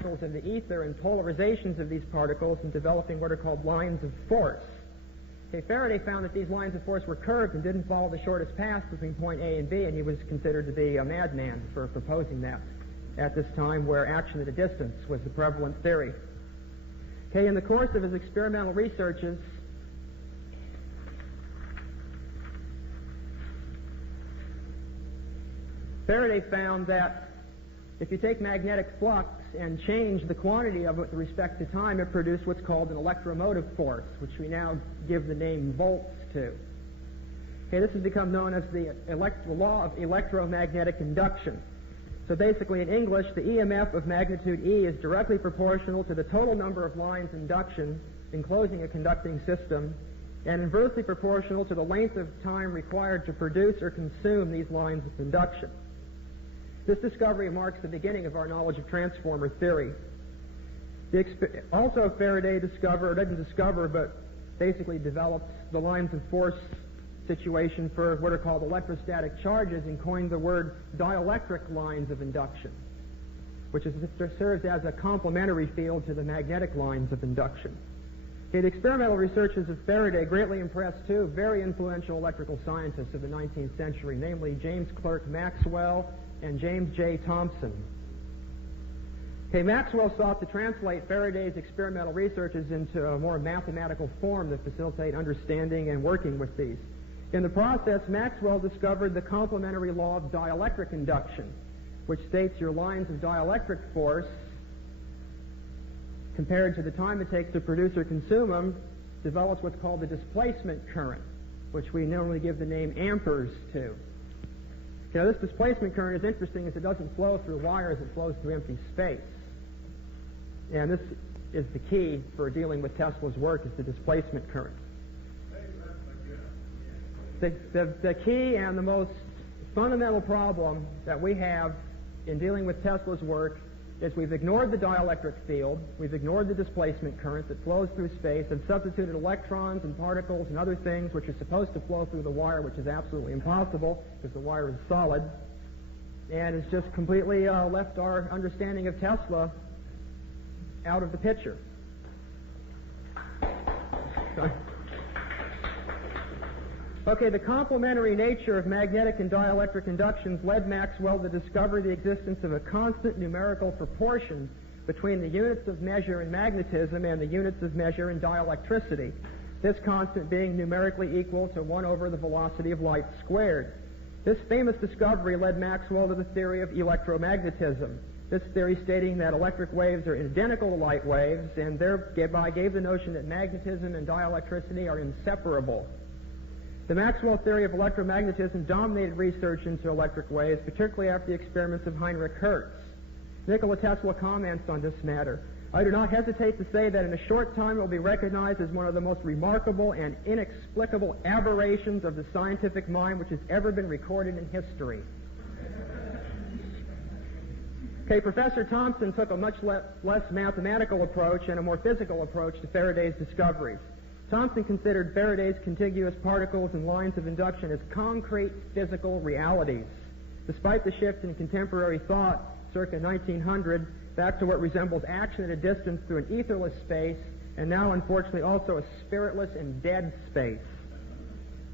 particles of the ether and polarizations of these particles and developing what are called lines of force. Okay, Faraday found that these lines of force were curved and didn't follow the shortest path between point A and B, and he was considered to be a madman for proposing that at this time, where action at a distance was the prevalent theory. Okay, in the course of his experimental researches, Faraday found that if you take magnetic flux and change the quantity of it with respect to time, it produced what's called an electromotive force, which we now give the name volts to. Okay, this has become known as the law of electromagnetic induction. So basically, in English, the EMF of magnitude E is directly proportional to the total number of lines induction enclosing a conducting system, and inversely proportional to the length of time required to produce or consume these lines of induction. This discovery marks the beginning of our knowledge of transformer theory. Also, Faraday but basically developed the lines of force situation for what are called electrostatic charges and coined the word dielectric lines of induction, which serves as a complementary field to the magnetic lines of induction. Okay, the experimental researches of Faraday greatly impressed two very influential electrical scientists of the 19th century, namely James Clerk Maxwell and James J. Thomson. Okay, Maxwell sought to translate Faraday's experimental researches into a more mathematical form to facilitate understanding and working with these. In the process, Maxwell discovered the complementary law of dielectric induction, which states your lines of dielectric force, compared to the time it takes to produce or consume them, develops what's called the displacement current, which we normally give the name amperes to. Now, this displacement current is interesting as it doesn't flow through wires, it flows through empty space. And this is the key for dealing with Tesla's work, is the displacement current. The key and the most fundamental problem that we have in dealing with Tesla's work is we've ignored the dielectric field, we've ignored the displacement current that flows through space, and substituted electrons and particles and other things which are supposed to flow through the wire, which is absolutely impossible because the wire is solid, and it's just completely left our understanding of Tesla out of the picture. Okay, the complementary nature of magnetic and dielectric inductions led Maxwell to discover the existence of a constant numerical proportion between the units of measure in magnetism and the units of measure in dielectricity, this constant being numerically equal to 1 over the velocity of light squared. This famous discovery led Maxwell to the theory of electromagnetism, this theory stating that electric waves are identical to light waves, and thereby gave the notion that magnetism and dielectricity are inseparable. The Maxwell theory of electromagnetism dominated research into electric waves, particularly after the experiments of Heinrich Hertz. Nikola Tesla comments on this matter. I do not hesitate to say that in a short time it will be recognized as one of the most remarkable and inexplicable aberrations of the scientific mind which has ever been recorded in history. Okay, Professor Thomson took a much less mathematical approach and a more physical approach to Faraday's discoveries. Thomson considered Faraday's contiguous particles and lines of induction as concrete physical realities. Despite the shift in contemporary thought, circa 1900, back to what resembles action at a distance through an etherless space, and now, unfortunately, also a spiritless and dead space.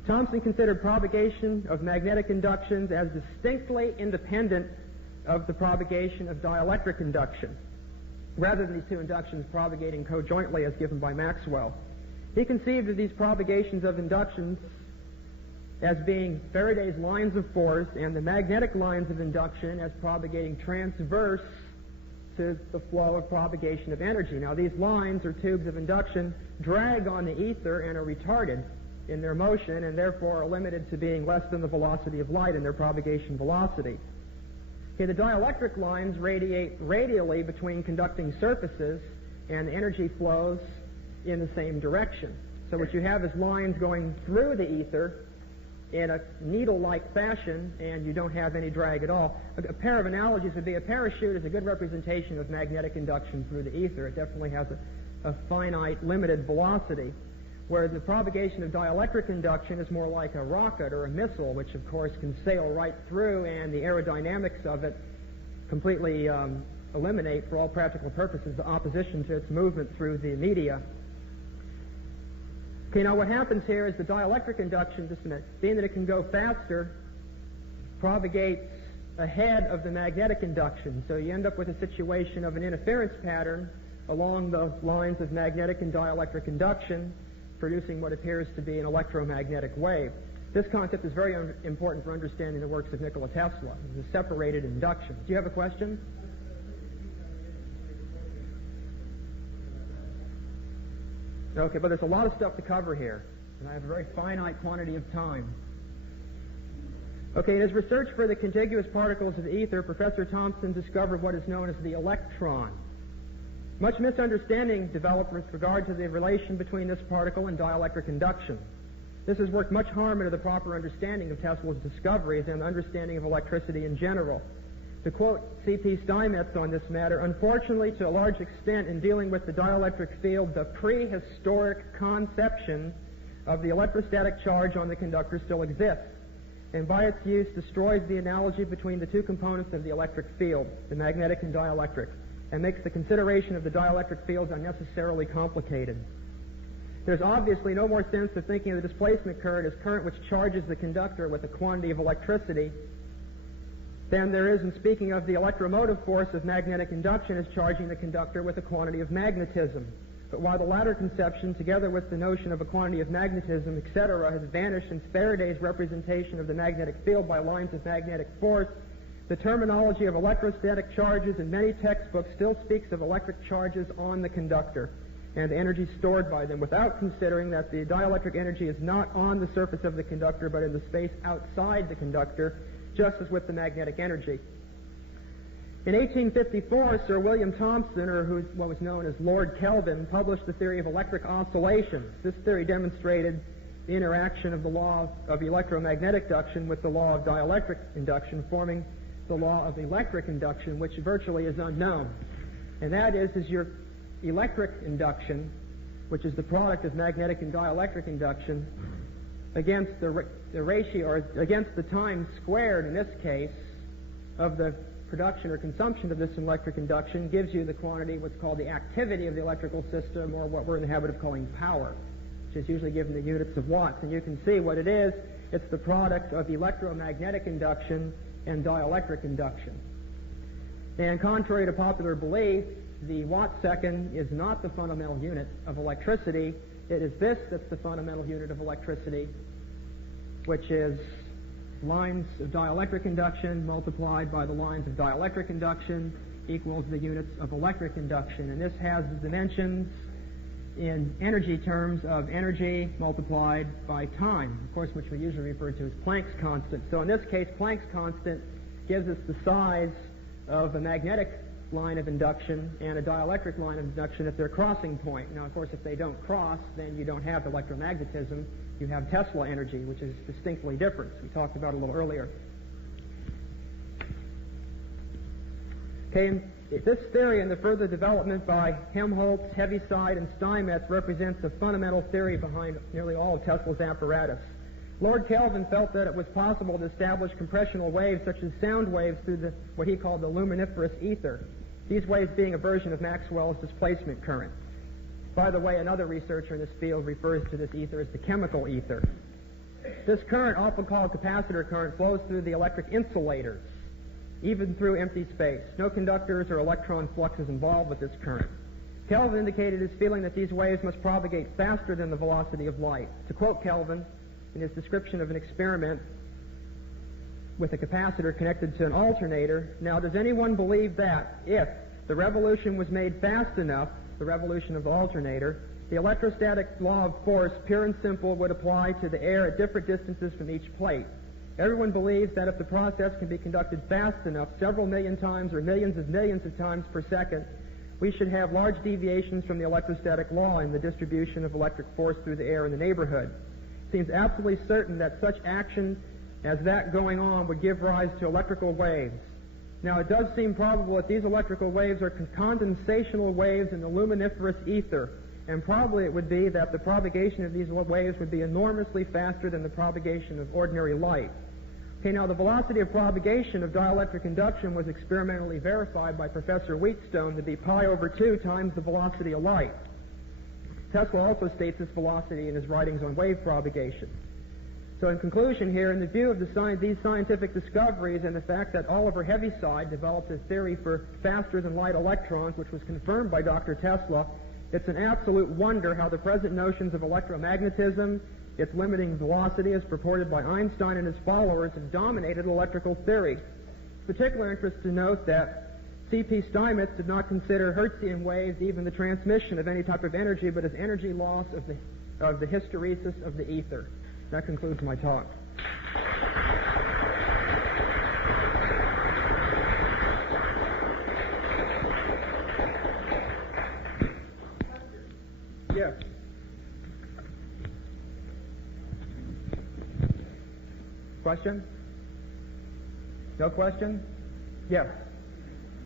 Thomson considered propagation of magnetic inductions as distinctly independent of the propagation of dielectric induction, rather than these two inductions propagating conjointly as given by Maxwell. He conceived of these propagations of inductions as being Faraday's lines of force and the magnetic lines of induction as propagating transverse to the flow of propagation of energy. Now, these lines or tubes of induction drag on the ether and are retarded in their motion and therefore are limited to being less than the velocity of light in their propagation velocity. Okay, the dielectric lines radiate radially between conducting surfaces, and energy flows in the same direction. So what you have is lines going through the ether in a needle-like fashion, and you don't have any drag at all. A pair of analogies would be a parachute is a good representation of magnetic induction through the ether. It definitely has a finite, limited velocity, where the propagation of dielectric induction is more like a rocket or a missile, which of course can sail right through, and the aerodynamics of it completely eliminate, for all practical purposes, the opposition to its movement through the media. Okay, now what happens here is the dielectric induction, just a minute, being that it can go faster, propagates ahead of the magnetic induction. So you end up with a situation of an interference pattern along the lines of magnetic and dielectric induction, producing what appears to be an electromagnetic wave. This concept is very important for understanding the works of Nikola Tesla, the separated induction. Do you have a question? Okay, but there's a lot of stuff to cover here, and I have a very finite quantity of time. Okay, in his research for the contiguous particles of ether, Professor Thomson discovered what is known as the electron. Much misunderstanding developed with regard to the relation between this particle and dielectric induction. This has worked much harm into the proper understanding of Tesla's discoveries and the understanding of electricity in general. To quote C.P. Steinmetz on this matter, unfortunately, to a large extent, in dealing with the dielectric field, the prehistoric conception of the electrostatic charge on the conductor still exists, and by its use destroys the analogy between the two components of the electric field, the magnetic and dielectric, and makes the consideration of the dielectric fields unnecessarily complicated. There's obviously no more sense of thinking of the displacement current as current which charges the conductor with a quantity of electricity than there is in speaking of the electromotive force of magnetic induction as charging the conductor with a quantity of magnetism. But while the latter conception, together with the notion of a quantity of magnetism, etc., has vanished since Faraday's representation of the magnetic field by lines of magnetic force, the terminology of electrostatic charges in many textbooks still speaks of electric charges on the conductor and the energy stored by them, without considering that the dielectric energy is not on the surface of the conductor but in the space outside the conductor, just as with the magnetic energy. In 1854, Sir William Thomson, or who's what was known as Lord Kelvin, published the theory of electric oscillations. This theory demonstrated the interaction of the law of electromagnetic induction with the law of dielectric induction, forming the law of electric induction, which virtually is unknown. And that is your electric induction, which is the product of magnetic and dielectric induction, against the ratio, or against the time squared, in this case, of the production or consumption of this electric induction, gives you the quantity, what's called the activity of the electrical system, or what we're in the habit of calling power, which is usually given in units of watts. And you can see what it is. It's the product of electromagnetic induction and dielectric induction. And contrary to popular belief, the watt-second is not the fundamental unit of electricity. It is this that's the fundamental unit of electricity, which is lines of dielectric induction multiplied by the lines of dielectric induction equals the units of electric induction. And this has the dimensions in energy terms of energy multiplied by time, of course, which we usually refer to as Planck's constant. So in this case, Planck's constant gives us the size of a magnetic line of induction and a dielectric line of induction at their crossing point. Now, of course, if they don't cross, then you don't have electromagnetism. You have Tesla energy, which is distinctly different. We talked about it a little earlier. Okay, and this theory and the further development by Helmholtz, Heaviside, and Steinmetz represents the fundamental theory behind nearly all of Tesla's apparatus. Lord Kelvin felt that it was possible to establish compressional waves such as sound waves through what he called the luminiferous ether, these waves being a version of Maxwell's displacement current. By the way, another researcher in this field refers to this ether as the chemical ether. This current, often called capacitor current, flows through the electric insulators, even through empty space. No conductors or electron fluxes involved with this current. Kelvin indicated his feeling that these waves must propagate faster than the velocity of light. To quote Kelvin in his description of an experiment with a capacitor connected to an alternator, "Now, does anyone believe that if the revolution was made fast enough, the revolution of the alternator, the electrostatic law of force, pure and simple, would apply to the air at different distances from each plate? Everyone believes that if the process can be conducted fast enough, several million times or millions of times per second, we should have large deviations from the electrostatic law in the distribution of electric force through the air in the neighborhood. It seems absolutely certain that such action as that going on would give rise to electrical waves. Now, it does seem probable that these electrical waves are condensational waves in the luminiferous ether, and probably it would be that the propagation of these waves would be enormously faster than the propagation of ordinary light. Okay, now the velocity of propagation of dielectric induction was experimentally verified by Professor Wheatstone to be pi over 2 times the velocity of light. Tesla also states this velocity in his writings on wave propagation. So in conclusion here, in the view of these scientific discoveries and the fact that Oliver Heaviside developed a theory for faster-than-light electrons, which was confirmed by Dr. Tesla, it's an absolute wonder how the present notions of electromagnetism, its limiting velocity as purported by Einstein and his followers, have dominated electrical theory. It's of particular interest to note that C.P. Steinmetz did not consider Hertzian waves even the transmission of any type of energy, but as energy loss of the hysteresis of the ether. That concludes my talk. Yes. Question? No question? Yes.